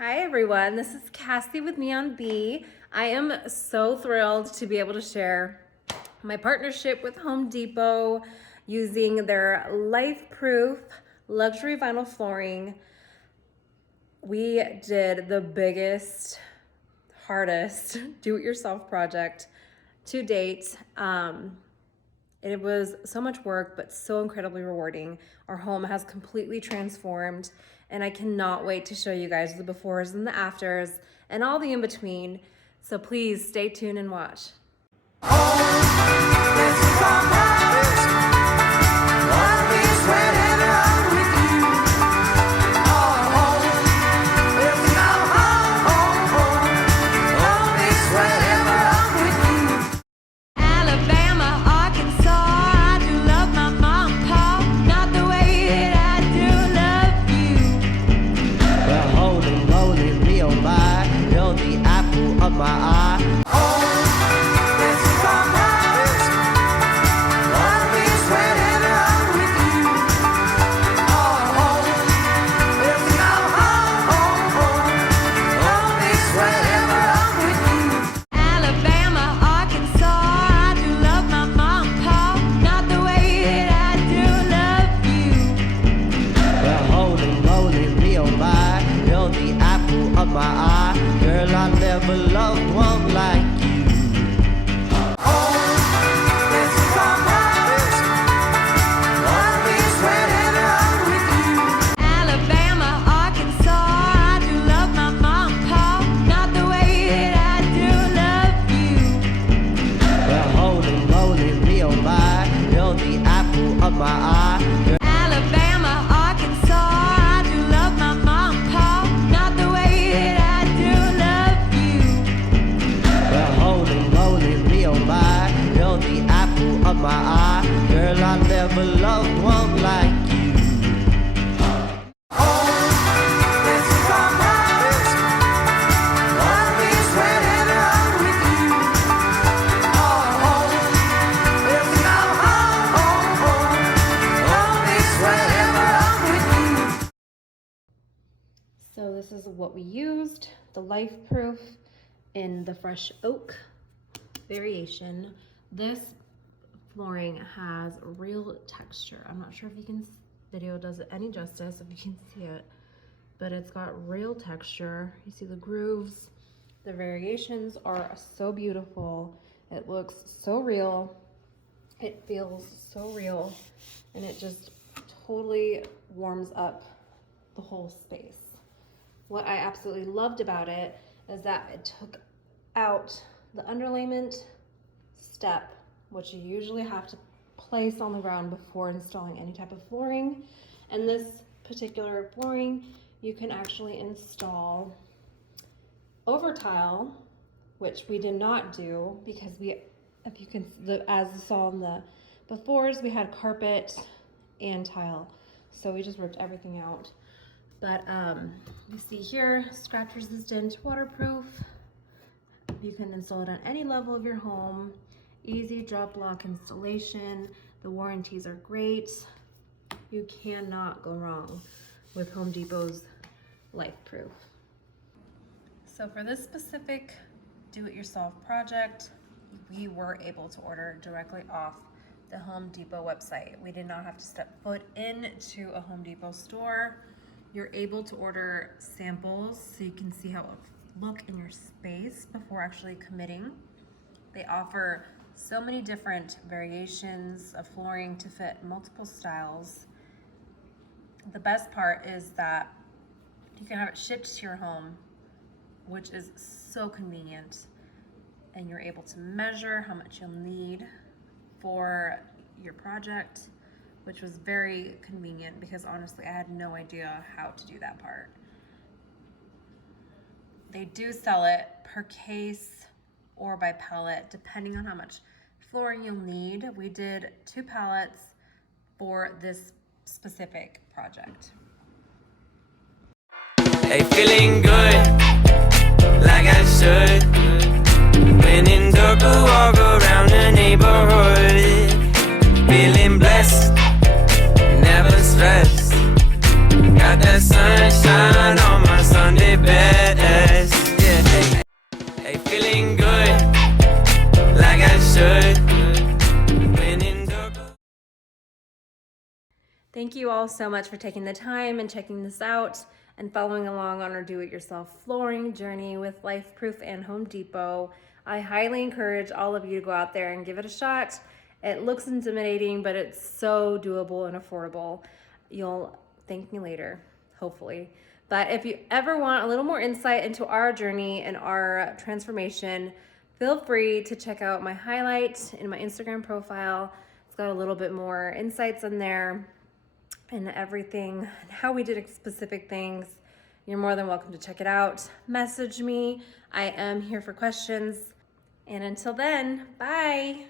Hi everyone, this is Cassie with Neon Bee. I am so thrilled to be able to share my partnership with Home Depot using their LifeProof luxury vinyl flooring. We did the biggest, hardest do-it-yourself project to date. It was so much work, but so incredibly rewarding. Our home has completely transformed, and I cannot wait to show you guys the befores and the afters and all the in between. So please stay tuned and watch. So this is what we used, the LifeProof in the fresh oak variation. This flooring has real texture. I'm not sure if you can, video does it any justice, if you can see it, but it's got real texture. You see the grooves, the variations are so beautiful. It looks so real. It feels so real, and it just totally warms up the whole space. What I absolutely loved about it is that it took out the underlayment step, which you usually have to place on the ground before installing any type of flooring. And this particular flooring, you can actually install over tile, which we did not do because if you can, as you saw in the befores, we had carpet and tile. So we just ripped everything out. But you see here, scratch resistant, waterproof. You can install it on any level of your home. Easy drop lock installation. The warranties are great. You cannot go wrong with Home Depot's LifeProof. So for this specific do-it-yourself project, we were able to order directly off the Home Depot website. We did not have to step foot into a Home Depot store. You're able to order samples so you can see how it will look in your space before actually committing. They offer so many different variations of flooring to fit multiple styles. The best part is that you can have it shipped to your home, which is so convenient, and you're able to measure how much you'll need for your project, which was very convenient because honestly, I had no idea how to do that part. They do sell it per case or by pallet, depending on how much flooring you'll need. We did 2 pallets for this specific project. Hey, feeling good, like I should. When in dark, I walk around the neighborhood. Feeling blessed, never stressed. Got that sunshine on my Sunday best. Thank you all so much for taking the time and checking this out and following along on our do-it-yourself flooring journey with LifeProof and Home Depot. I highly encourage all of you to go out there and give it a shot. It looks intimidating, but it's so doable and affordable. You'll thank me later, hopefully. But if you ever want a little more insight into our journey and our transformation, feel free to check out my highlight in my Instagram profile. It's got a little bit more insights in there and everything, and how we did specific things. You're more than welcome to check it out. Message me. I am here for questions. And until then, bye.